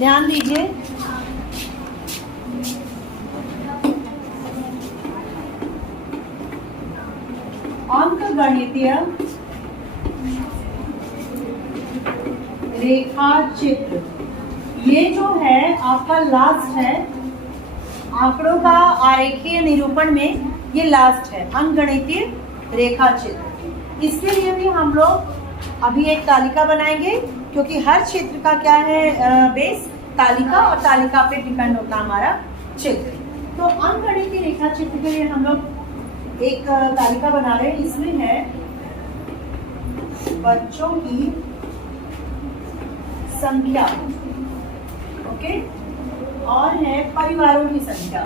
ध्यान दीजिए। अंकगणितीय रेखा चित्र, ये जो है आपका लास्ट है आंकड़ों का आरेखीय निरूपण में, ये लास्ट है अंकगणितीय रेखा चित्र। इसके लिए भी हम लोग अभी एक तालिका बनाएंगे, क्योंकि हर क्षेत्र का क्या है बेस तालिका, और तालिका पे डिपेंड होता हमारा चित्र। तो अंकगणितीय रेखा चित्र के लिए हम लोग एक तालिका बना रहे हैं। इसमें है बच्चों की संख्या, ओके, और है परिवारों की संख्या,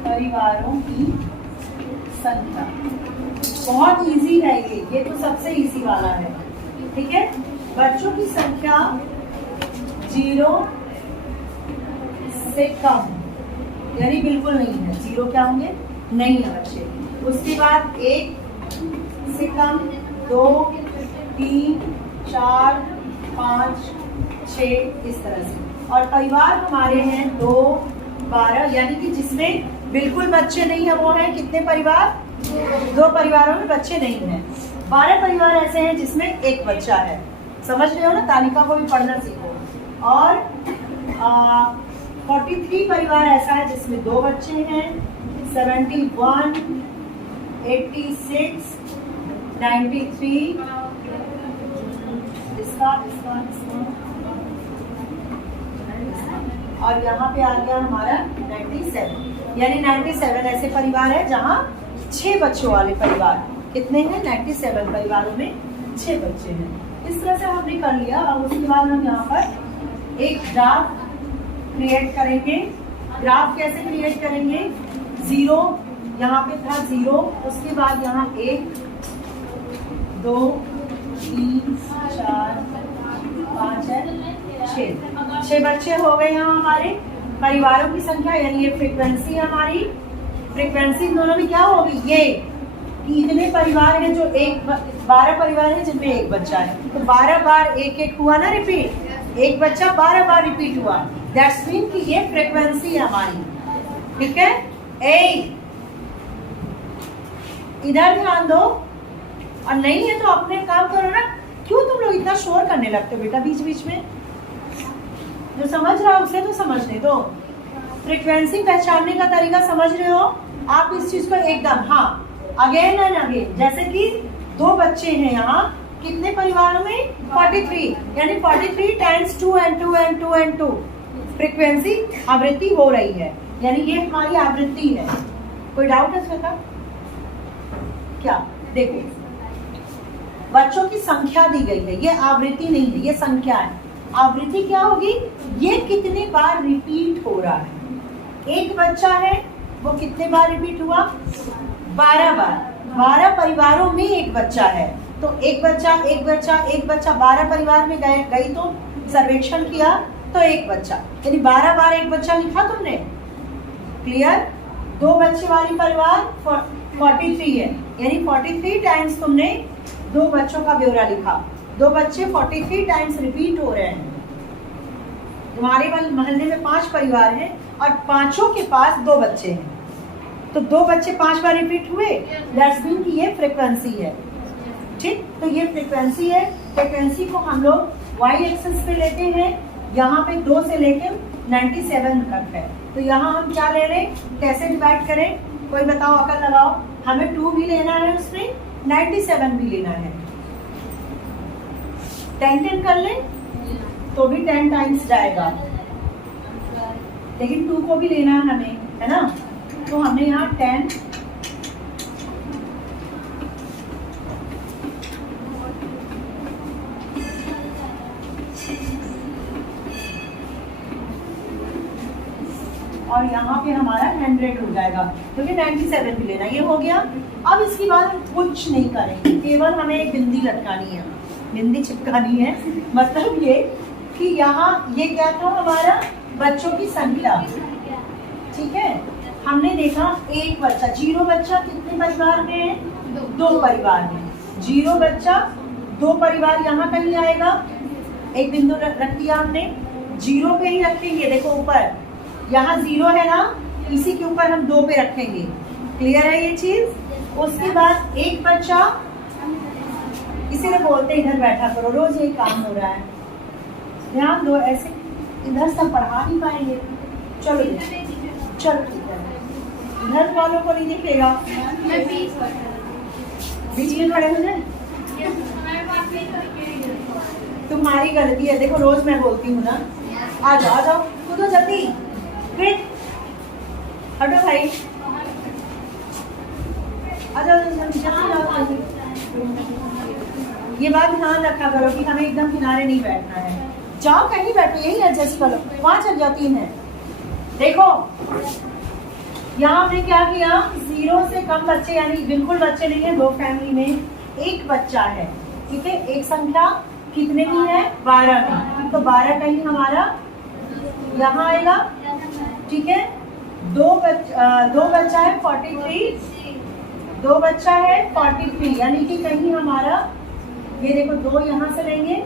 परिवारों की संख्या। बहुत इजी है ये तो सबसे इजी वाला है, ठीक है। बच्चों की संख्या 0 से कम, यानी बिल्कुल नहीं है, 0 क्या होंगे, नहीं है बच्चे। उसके बाद 1 से कम, 2, 3, 4, 5, 6, इस तरह से। और परिवार हमारे हैं 2, 12, यानी कि जिसमें बिल्कुल बच्चे नहीं है वो है कितने परिवार, 2 परिवारों में बच्चे नहीं हैं। 12 परिवार ऐसे हैं जिसमें एक बच्चा है। समझ रहे हो ना, तालिका को भी पढ़ना सीखो। और 43 परिवार ऐसा है जिसमें 2 बच्चे हैं। 71, 86, 93, इसका और यहाँ पे आ गया हमारा 97, यानी 97 ऐसे परिवार है जहाँ 6 बच्चों वाले परिवार। कितने हैं, 97 परिवारों में 6 बच्चे हैं। इस तरह से हमने कर लिया। अब उसके बाद हम यहाँ पर एक ग्राफ क्रिएट करेंगे। ग्राफ कैसे क्रिएट करेंगे, 0 यहाँ पे था 0, उसके बाद यहाँ 1, 2, 3, 4, 5 है, 6 बच्चे हो गए यहाँ हमारे। परिवारों की संख्या यानी ये फ्रीक्वेंसी हमारी, फ्रीक्वेंसी दोनों में क्या होगी, ये कि इतने परिवार हैं जो 12 परिवार हैं जिनमें एक बच्चा है, तो 12 बार 1-1 हुआ ना रिपीट, एक बच्चा 12 बार रिपीट हुआ, दैट्स मीन कि ये फ्रीक्वेंसी है हमारी, ठीक है। इधर ध्यान दो, और नहीं है तो अपने काम करो ना। क्यों तुम लोग इतना शोर करने लगते हो बेटा बीच बीच में, जो समझ रहा है उसे तो समझने दो। फ्रीक्वेंसी पहचानने का तरीका समझ रहे हो आप इस चीज को एकदम, हाँ, अगेन एंड अगेन। जैसे कि 2 बच्चे हैं यहाँ, कितने परिवारों में, 43, यानी 43 times 2 and 2 and 2 and 2 frequency आवृत्ति हो रही है, यानी ये हमारी आवृत्ति है। कोई डाउट है इसका क्या, देखो बच्चों की संख्या दी गई है, ये आवृत्ति नहीं है, ये संख्या है। आवृत्ति क्या होगी, ये कितने बार रिपीट हो रहा है। एक बच्चा है वो कितने बार रिपीट हुआ, 12 बार। 12 परिवारों में एक बच्चा है, तो एक बच्चा 12 परिवार में गई तो सर्वेक्षण किया तो एक बच्चा, यानी 12 बार एक बच्चा लिखा तुमने, क्लियर। 2 बच्चे वाली परिवार 43 है, यानी 43 टाइम्स तुमने 2 बच्चों का ब्यौरा लिखा। 2 बच्चे 43 टाइम्स रिपीट हो रहे हैं। तुम्हारे मोहल्ले में 5 परिवार हैं और 5 के पास 2 बच्चे हैं, तो 2 बच्चे 5 बार रिपीट हुए, दैट्स मीन कि ये फ्रीक्वेंसी है, ठीक। तो ये फ्रीक्वेंसी है। फ्रीक्वेंसी को हम लोग वाई एक्सिस पे लेते हैं, यहाँ पे 2 से लेकर 97 तक है, तो यहाँ हम क्या ले रहे हैं, कैसे डिवाइड करें, कोई बताओ, अकल लगाओ। हमें 2 भी लेना है, उसमें 97 भी लेना है। 10 कर ले तो भी 10 टाइम्स जाएगा, लेकिन 2 को भी लेना है हमें, है ना। तो हमने यहाँ 10 और यहाँ पे हमारा 100 हो जाएगा, क्योंकि 97 भी लेना, ये हो गया। अब इसके बाद हम कुछ नहीं करेंगे, केवल हमें एक बिंदी लटकानी है, बिंदी चिपकानी है। मतलब ये कि यहाँ ये क्या था हमारा, बच्चों की संख्या, ठीक है। हमने देखा एक बच्चा, 0 बच्चा कितने परिवार में है, 2 परिवार में। 0 बच्चा 2 परिवार यहाँ कहीं आएगा, एक बिंदु रख दिया हमने, जीरो पे ही रखेंगे। देखो ऊपर यहाँ जीरो है ना, इसी के ऊपर हम 2 पे रखेंगे। क्लियर है ये चीज। उसके बाद एक बच्चा, इसीलिए बोलते इधर बैठा करो, रोज ये काम हो रहा है। ध्यान दो, ऐसे इधर सब पढ़ा नहीं पाएंगे। चलो चलो ठीक है, इधर वालों को नहीं दिखेगा, बीच में खड़े हो जाए। तुम्हारी गलती है, देखो रोज मैं बोलती हूँ ना। आ जाओ कूदो जल्दी, फिर हटो भाई, आ जाओ जल्दी जल्दी। ये बात ध्यान रखा करो कि हमें एकदम किनारे नहीं बैठना है। जाओ कहीं बैठो, यही एडजस्ट करो, वहां चल जाओ। 3 है। देखो यहाँ हमने क्या किया, 0 से कम बच्चे, यानी बिल्कुल बच्चे नहीं है, 2 फैमिली में एक बच्चा है। ठीक है, एक संख्या कितने की है, 12 में, तो 12 कहीं हमारा यहाँ आएगा। ठीक है, 2 बच्चा है 43, 2 बच्चा है 43, यानी कि कहीं हमारा, ये देखो 2 यहाँ से लेंगे,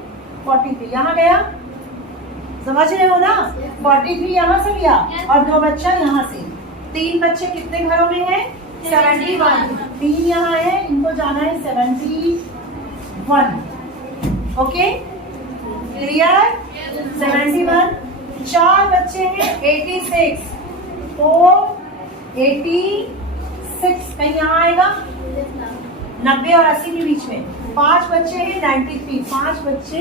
43 यहाँ गया, समझ रहे हो ना। 43 यहाँ से लिया और 2 बच्चा यहाँ से। 3 बच्चे कितने घरों में है, 71, 3 यहाँ है, इनको जाना है 71। Okay clear, 71। 4 बच्चे हैं 86, तो 86 कहीं यहाँ आएगा, 90 और 80 के बीच में। 5 बच्चे हैं 93, 5 बच्चे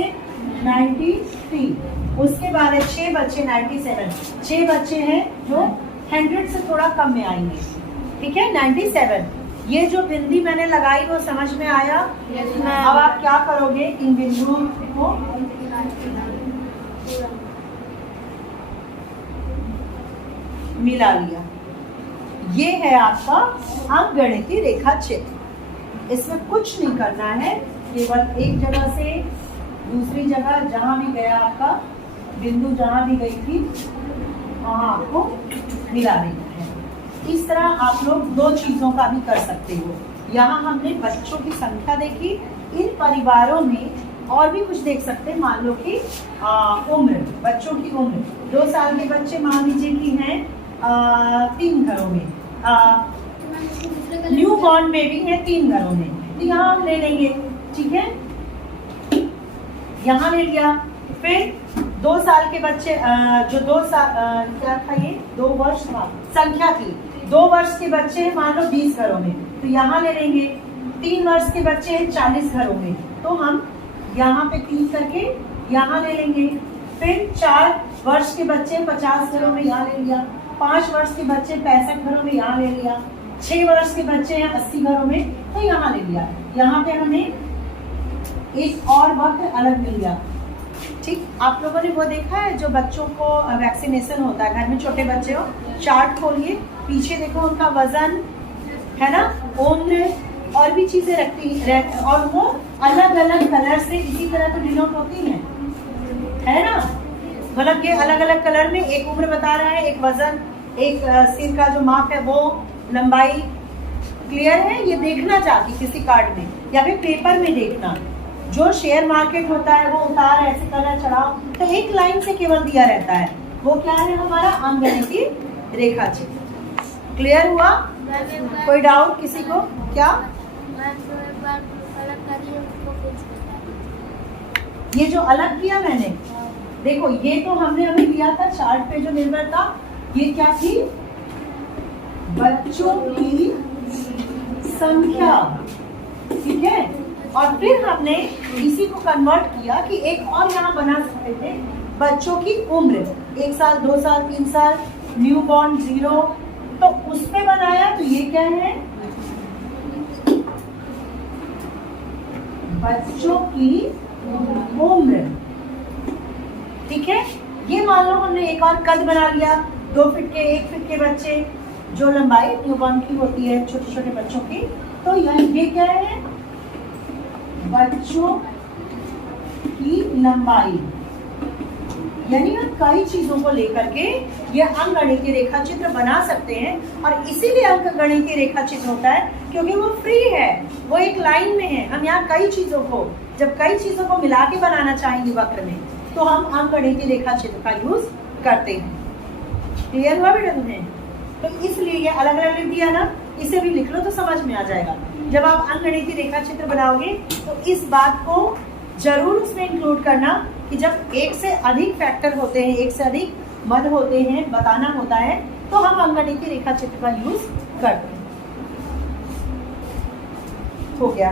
93। उसके बाद है 6 बच्चे 97, 6 बच्चे हैं जो 100 से थोड़ा कम में आएंगे। ठीक है, 97। ये जो बिंदी मैंने लगाई वो समझ में आया। अब आप क्या करोगे, इन बिंदुओं को मिला लिया। ये है आपका अंकगणितीय रेखा चित्र। इसमें कुछ नहीं करना है, केवल एक जगह से दूसरी जगह, जहां भी गया आपका बिंदु, जहां भी गई थी वहां आपको मिला देना है। इस तरह आप लोग 2 चीजों का भी कर सकते हो। यहाँ हमने बच्चों की संख्या देखी, इन परिवारों में और भी कुछ देख सकते हैं। मान लो कि उम्र, बच्चों की उम्र, 2 साल के बच्चे मान लीजिए कि हैं 3 घरों में, न्यू बॉर्न बेबी है 3 घरों में, तो यहाँ हम ले लेंगे। ठीक है, यहाँ ले लिया। फिर 2 साल के बच्चे, जो 2 साल क्या था, ये 2 वर्ष था, संख्या थी, 2 वर्ष के बच्चे हैं मान लो 20 घरों में, तो यहाँ ले लेंगे। 3 वर्ष के बच्चे हैं 40 घरों में, तो हम यहाँ पे 3 करके यहाँ ले लेंगे। फिर 4 वर्ष के बच्चे 50 घरों में, यहाँ ले लिया। 5 वर्ष के बच्चे 65 घरों में, यहाँ ले लिया। 6 वर्ष के बच्चे हैं 80 घरों में, तो यहाँ ले लिया। यहाँ पे हमें एक और वक्त अलग मिल गया। ठीक, आप लोगों ने वो देखा है जो बच्चों को वैक्सीनेशन होता है, घर में छोटे बच्चे हो, चार्ट खोलिए, पीछे देखो उनका वजन है ना, उम्र और भी चीजें रखती और वो अलग अलग कलर से इसी तरह तो डिनोट होती है ना। मतलब ये अलग अलग कलर में एक उम्र बता रहा है, एक वजन, एक सिर का जो माप है वो, लंबाई। क्लियर है, ये देखना चाहती किसी कार्ड में या फिर पेपर में देखना। जो शेयर मार्केट होता है वो उतार ऐसे कलर चढ़ाओ, तो एक लाइन से केवल दिया रहता है, वो क्या है हमारा अंकगणितीय रेखा चित्र। क्लियर हुआ, कोई डाउट किसी को? क्या ये जो अलग किया मैंने, देखो ये तो हमने अभी लिया था चार्ट पे जो निर्भर था, ये क्या थी, बच्चों की संख्या। ठीक है, और फिर हमने इसी को कन्वर्ट किया कि एक और यहाँ बना सकते थे, बच्चों की उम्र, 1 साल 2 साल 3 साल, न्यू बॉर्न 0, तो उस पे बनाया। तो ये क्या है, बच्चों की उम्र। ठीक है, ये मान लो हमने एक और कद बना लिया, 2 फीट के 1 फीट के बच्चे, जो लंबाई न्यूबॉर्न की होती है छोटे छोटे बच्चों की। तो ये क्या है, बच्चों की लंबाई। यानी हम कई चीजों को लेकर के ये अंकगणितीय रेखा चित्र बना सकते हैं। और इसीलिए अंकगणितीय रेखा चित्र होता है क्योंकि वो फ्री है, वो एक लाइन में है। हम यहाँ कई चीजों को, जब कई चीजों को मिला के बनाना चाहेंगे वक्र में, तो हम अंकगणितीय रेखा चित्र का यूज करते हैं। क्लियर हुआ बेटा तुम्हें? तो इसलिए ये अलग अलग लिख दिया ना, इसे भी लिख लो तो समझ में आ जाएगा। जब आप अंकगणितीय रेखा चित्र बनाओगे तो इस बात को जरूर उसमें इंक्लूड करना कि जब एक से अधिक फैक्टर होते हैं, एक से अधिक मद होते हैं, बताना होता है, तो हम अंकगणितीय रेखा चित्र का यूज करते हैं। हो गया।